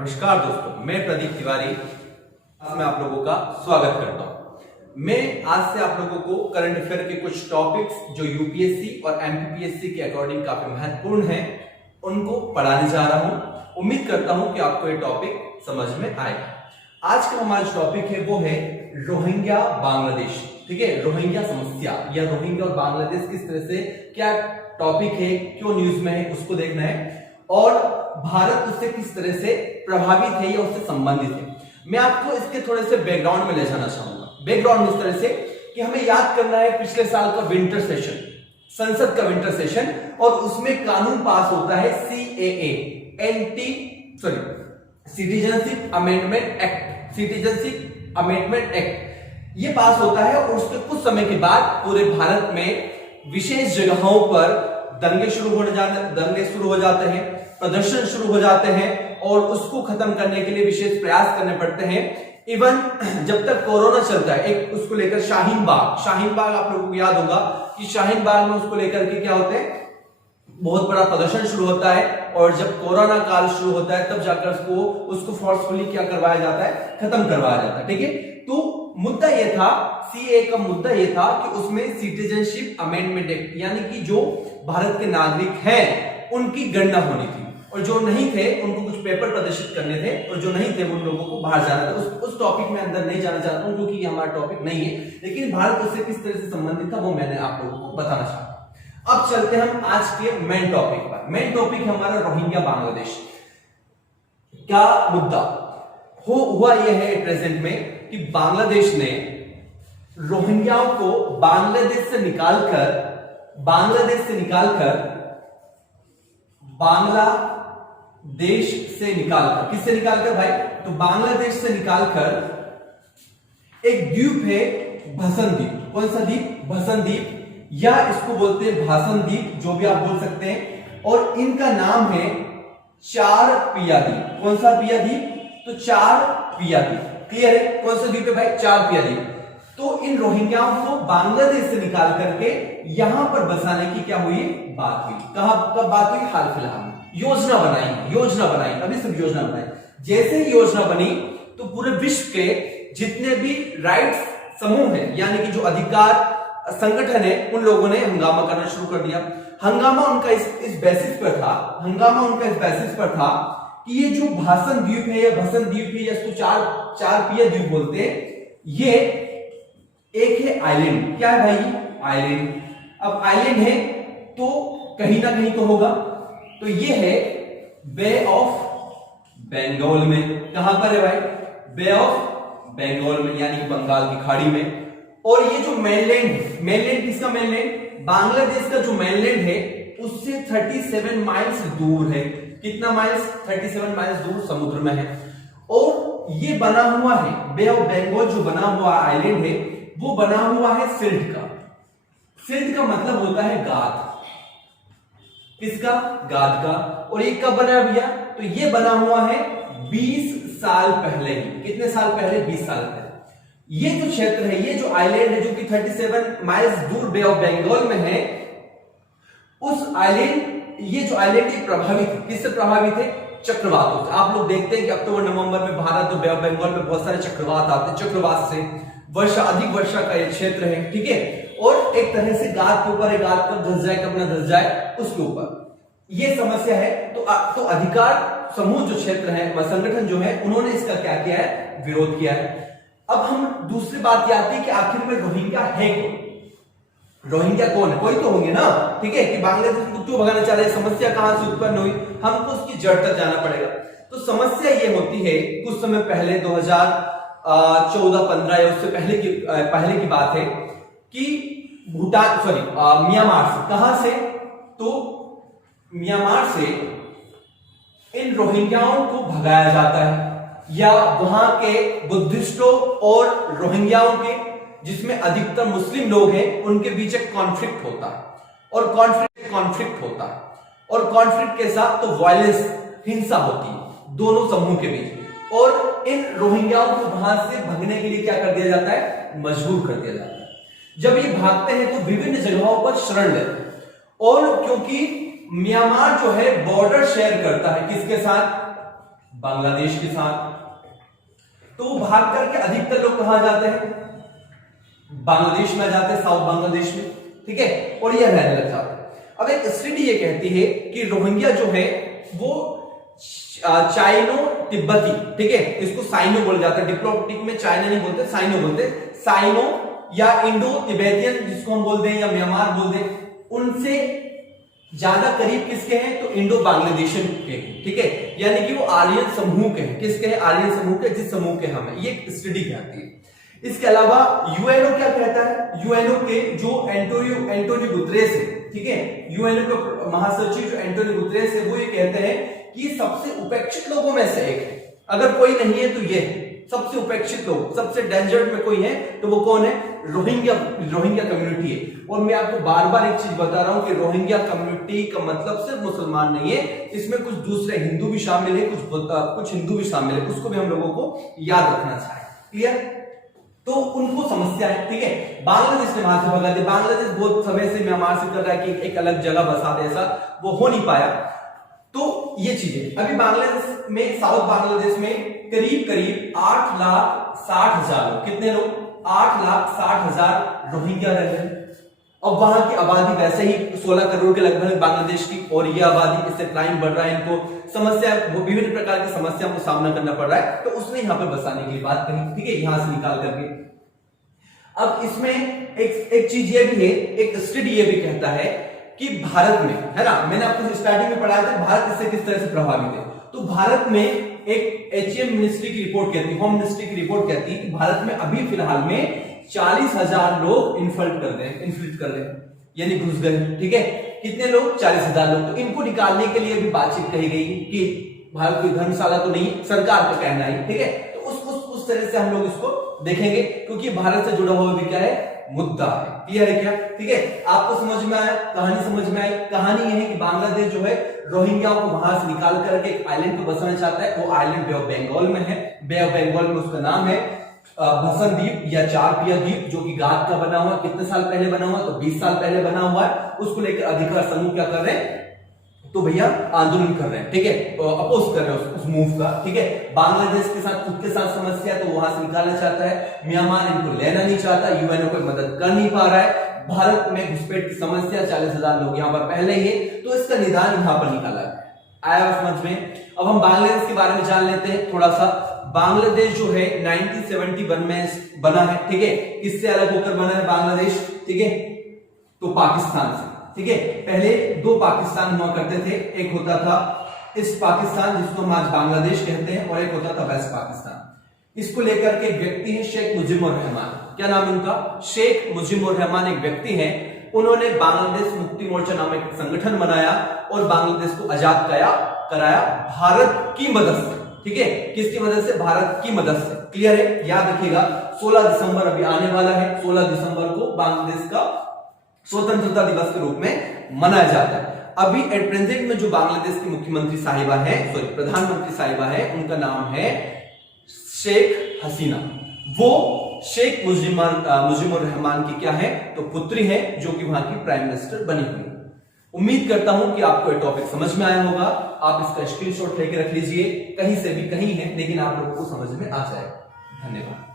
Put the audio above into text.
नमस्कार दोस्तों, मैं प्रदीप तिवारी में आप लोगों का स्वागत करता हूं। मैं आज से आप लोगों को करंट अफेयर के कुछ टॉपिक्स जो यूपीएससी और एमपीपीएससी के अकॉर्डिंग काफी महत्वपूर्ण हैं, उनको पढ़ाने जा रहा हूं। उम्मीद करता हूं कि आपको ये टॉपिक समझ में आएगा। आज का हमारा जो टॉपिक है वो है रोहिंग्या बांग्लादेश। ठीक है, रोहिंग्या समस्या या रोहिंग्या और बांग्लादेश किस तरह से क्या टॉपिक है, क्यों न्यूज में है, उसको देखना है और भारत उससे किस तरह से प्रभावित है या उससे संबंधित है। मैं आपको इसके थोड़े से बैकग्राउंड में ले जाना चाहूंगा। बैकग्राउंड इस तरह से कि हमें याद करना है पिछले साल का विंटर सेशन, संसद का विंटर सेशन, और उसमें कानून पास होता है CAA, citizenship amendment act. Citizenship amendment act ये पास होता है और उसके कुछ समय के बाद पूरे भारत में विशेष जगहों पर दंगे शुरू हो जाते हैं, प्रदर्शन शुरू हो जाते हैं और उसको खत्म करने के लिए विशेष प्रयास करने पड़ते हैं। इवन जब तक कोरोना चलता है, एक उसको लेकर शाहीन बाग आप लोगों को याद होगा कि शाहीन बाग में उसको लेकर के क्या होते हैं, बहुत बड़ा प्रदर्शन शुरू होता है और जब कोरोना काल शुरू होता है तब जाकर उसको फोर्सफुली क्या करवाया जाता है, खत्म करवाया जाता है। ठीक है, तो मुद्दा यह था, सीए का मुद्दा यह था कि उसमें सिटीजनशिप अमेंडमेंट एक्ट यानी कि जो भारत के नागरिक हैं उनकी गणना होनी थी और जो नहीं थे उनको कुछ पेपर प्रदर्शित करने थे और जो नहीं थे उन लोगों को बाहर जाना था। उस टॉपिक में अंदर नहीं जाना चाहता हूं क्योंकि ये हमारा टॉपिक नहीं है, लेकिन भारत उससे किस तरह से संबंधित था वो मैंने आप लोगों को बताना चाहता हूं। अब चलते हम आज के मेन टॉपिक पर। मेन टॉपिक है हमारा रोहिंग्या बांग्लादेश। क्या मुद्दा हुआ यह है प्रेजेंट में कि बांग्लादेश ने रोहिंग्याओं को बांग्लादेश से निकालकर बांग्लादेश से किससे निकालकर भाई, तो बांग्लादेश से निकालकर एक द्वीप है भसन द्वीप। कौन सा द्वीप? भसन द्वीप, या इसको बोलते हैं भाषण द्वीप, जो भी आप बोल सकते हैं। और इनका नाम है चार पिया द्वीप। कौन सा पिया द्वीप? तो चार पिया द्वीप। क्लियर है? कौन सा द्वीप है भाई? चार पिया द्वीप। तो इन रोहिंग्याओं को बांग्लादेश से निकाल करके यहां पर बसाने की क्या हुई, बात हुई। कब बात हुई? हाल फिलहाल में योजना बनाई, अभी सब योजना बनाई। जैसे ही योजना बनी तो पूरे विश्व के जितने भी राइट्स समूह हैं यानी कि जो अधिकार संगठन है उन लोगों ने हंगामा करना शुरू कर दिया। हंगामा उनका इस बेसिस पर था कि ये जो भाषण द्वीप है या भसन द्वीप है या इसको चार पिया द्वीप बोलते हैं, ये एक है आइलैंड। क्या है भाई? आइलैंड। अब आइलैंड है तो कहीं ना कहीं तो होगा, तो ये है बे ऑफ बंगाल में। कहां पर है भाई? बे ऑफ बंगाल में यानी बंगाल की खाड़ी में। और ये जो मेनलैंड किसका मेनलैंड? बांग्लादेश का जो मेनलैंड है उससे 37 माइल्स दूर है। कितना माइल्स? 37 माइल्स दूर समुद्र में है। और ये बना हुआ है, बे ऑफ बंगाल जो बना हुआ आइलैंड है वो बना हुआ है सिल्ट का। सिल्ट का मतलब होता है गाद। किसका? गाद का। और ये कब बना भैया? तो ये बना हुआ है 20 साल पहले ही। कितने साल पहले? 20 साल पहले। ये जो क्षेत्र है, ये जो आइलैंड है जो कि 37 माइल्स दूर बे ऑफ बंगाल में है, उस ये जो आइलैंड प्रभावित है, किससे प्रभावित है? चक्रवातों से। आप लोग देखते हैं कि अक्टूबर नवंबर में भारत और बे ऑफ बंगाल में बहुत सारे चक्रवात आते हैं। चक्रवात से अधिक वर्षा का ये क्षेत्र है। ठीक है, और एक तरह से गाद के ऊपर, गाद पर धस जाए, कब ना धस जाए उसके ऊपर ये समस्या है। तो अधिकार समूह जो क्षेत्र है वह संगठन जो है उन्होंने इसका क्या किया है? विरोध किया है। अब हम दूसरी बात ये आती है कि आखिर में रोहिंग्या है कौन? रोहिंग्या कौन है? कोई तो होंगे ना। ठीक है, कि बांग्लादेश को क्यों भगाना चाह रहे हैं, समस्या कहां से उत्पन्न हुई, हमको उसकी जड़ तक जाना पड़ेगा। तो समस्या ये होती है, कुछ समय पहले 2014-15 या उससे पहले की बात है कि म्यांमार से, कहां से? तो म्यांमार से इन रोहिंग्याओं को भगाया जाता है, या वहां के बुद्धिस्टों और रोहिंग्याओं के, जिसमें अधिकतर मुस्लिम लोग हैं, उनके बीच एक कॉन्फ्लिक्ट होता है और कॉन्फ्लिक्ट के साथ तो वायलेंस, हिंसा होती है दोनों समूह के बीच। और इन रोहिंग्याओं को वहां से भगने के लिए क्या कर दिया जाता है? मजबूर कर दिया जाता है। जब ये भागते हैं तो विभिन्न जगहों पर शरण लेते हैं, और क्योंकि म्यांमार जो है बॉर्डर शेयर करता है किसके साथ? बांग्लादेश के साथ। तो भाग करके अधिकतर लोग कहां जाते हैं? बांग्लादेश में जाते हैं, साउथ बांग्लादेश में, ठीक है, और ये रहने लग जाते हैं। अब एक स्टडी ये कहती है कि रोहिंग्या जो है वो चाइनो तिब्बती, ठीक है, इसको साइनो बोला जाता है, डिप्लोमेटिक में चाइना नहीं बोलते, साइनो बोलते, साइनो या इंडो तिब्बतियन जिसको हम बोलते हैं या म्यांमार बोलते हैं, उनसे ज्यादा करीब किसके हैं? तो इंडो बांग्लादेशन के, ठीक है, यानी कि वो आर्यन समूह के हैं। किसके हैं? आर्यन समूह के, जिस समूह के हम हैं, ये स्टडी कहती है। इसके अलावा यूएनओ क्या कहता है? यूएनओ के जो एंटोनियो गुतरेस है, ठीक है, यूएनओ के महासचिव जो एंटोनियो गुतरेस है, वो ये कहते हैं कि सबसे उपेक्षित लोगों में से एक है। अगर कोई नहीं है तो ये सबसे उपेक्षित लोग, सबसे डेंजर्ड में कोई है तो वो कौन है? रोहिंग्या कम्युनिटी है। और मैं आपको बार बार एक चीज बता रहा हूं कि रोहिंग्या कम्युनिटी का मतलब सिर्फ मुसलमान नहीं है, इसमें कुछ दूसरे हिंदू भी शामिल है, कुछ हिंदू भी शामिल है, उसको भी हम लोगों को याद रखना चाहिए। क्लियर? तो उनको समस्या है, ठीक है। बांग्लादेश ने वहां से भगा दिया। बांग्लादेश बहुत समय से म्यांमार से कर रहा है कि एक अलग जगह बसा दे, ऐसा वो हो नहीं पाया। तो ये चीजें अभी बांग्लादेश में, साउथ बांग्लादेश में करीब 8,60,000 लोग, कितने लोग? 8,60,000 रोहिंग्या रह रहे हैं। अब वहां की आबादी वैसे ही 16 करोड़ के लगभग बांग्लादेश की, और ये आबादी इससे क्राइम बढ़ रहा है, इनको समस्या, विभिन्न प्रकार की समस्याओं को सामना करना पड़ रहा है, तो उसने यहां पर बसाने की बात कही, ठीक है, यहां से निकाल करके। अब इसमें एक चीज ये भी है, एक स्टडी ये भी कहता है कि भारत में, है ना, मैंने आपको स्टार्टिंग में पढ़ाया था भारत इससे किस तरह से प्रभावित है। तो भारत में एक एचएम मिनिस्ट्री की रिपोर्ट कहती है, होम मिनिस्ट्री की रिपोर्ट कहती है कि भारत में अभी फिलहाल में 40,000 लोग इन्फ्लिक्ट कर रहे हैं, यानी घुस गए, ठीक है। कितने लोग? 40,000 लोग। तो इनको निकालने के लिए भी बातचीत कही गई कि भारत कोई धर्मशाला तो नहीं, सरकार का कहना है, ठीक है। तो उस तरह से हम लोग इसको देखेंगे, क्योंकि भारत से जुड़ा हुआ भी क्या है? मुद्दा है। क्लियर है क्या? ठीक है, आपको समझ में आया? कहानी समझ में आई? कहानी यह है कि बांग्लादेश जो है रोहिंग्याओं को वहां से निकाल करके एक आइलैंड को बसाना चाहता है। वो आइलैंड बे ऑफ बंगाल में है। बे ऑफ बंगाल में उसका नाम है भसन द्वीप या चारपिया द्वीप, जो कि गाद का बना हुआ। कितने साल पहले बना हुआ? तो 20 साल पहले बना हुआ है। उसको लेकर अधिकार समूह क्या कर रहे हैं? तो भैया आंदोलन कर रहे हैं, ठीक है, अपोज कर रहे हैं उस मूव का, ठीक है। बांग्लादेश के साथ खुद के साथ समस्या है, तो वहां से निकालना चाहता है। म्यांमार इनको लेना नहीं चाहता, यूएनओ कोई मदद कर नहीं पा रहा है। भारत में घुसपैठ की समस्या, 40,000 लोग यहाँ पर पहले ही है, तो इसका निदान यहाँ पर निकाला गया। आया समझ में? अब हम बांग्लादेश के बारे में जान लेते हैं थोड़ा सा। बांग्लादेश जो है 1971 में बना है, ठीक है। किससे अलग होकर बना है बांग्लादेश? ठीक है, तो पाकिस्तान से, ठीक है। पहले दो पाकिस्तान हुआ करते थे, एक होता था ईस्ट पाकिस्तान जिसको हम आज बांग्लादेश कहते हैं, और एक होता था वेस्ट पाकिस्तान। इसको लेकर के एक व्यक्ति है शेख मुजीबुर रहमान। क्या नाम है उनका? शेख मुजीबुर रहमान एक व्यक्ति है। उन्होंने बांग्लादेश मुक्ति मोर्चा नामक एक संगठन बनाया और बांग्लादेश को आजाद कराया भारत की मदद से, ठीक है। किसकी मदद से? भारत की मदद से। क्लियर है? याद रखिएगा, 16 दिसंबर अभी आने वाला है। 16 दिसंबर को बांग्लादेश का स्वतंत्रता दिवस के रूप में मनाया जाता है। अभी एट प्रेजेंट में जो बांग्लादेश की मुख्यमंत्री साहिबा है, सॉरी प्रधानमंत्री साहिबा है, उनका नाम है शेख हसीना। वो शेख मुजीबुर रहमान की क्या है? तो पुत्री है, जो कि वहां की प्राइम मिनिस्टर बनी हुई। उम्मीद करता हूं कि आपको ये टॉपिक समझ में आया होगा। आप इसका स्क्रीनशॉट लेके रख लीजिए, कहीं से भी कहीं है, लेकिन आप लोगों को समझ में आ जाएगा। धन्यवाद।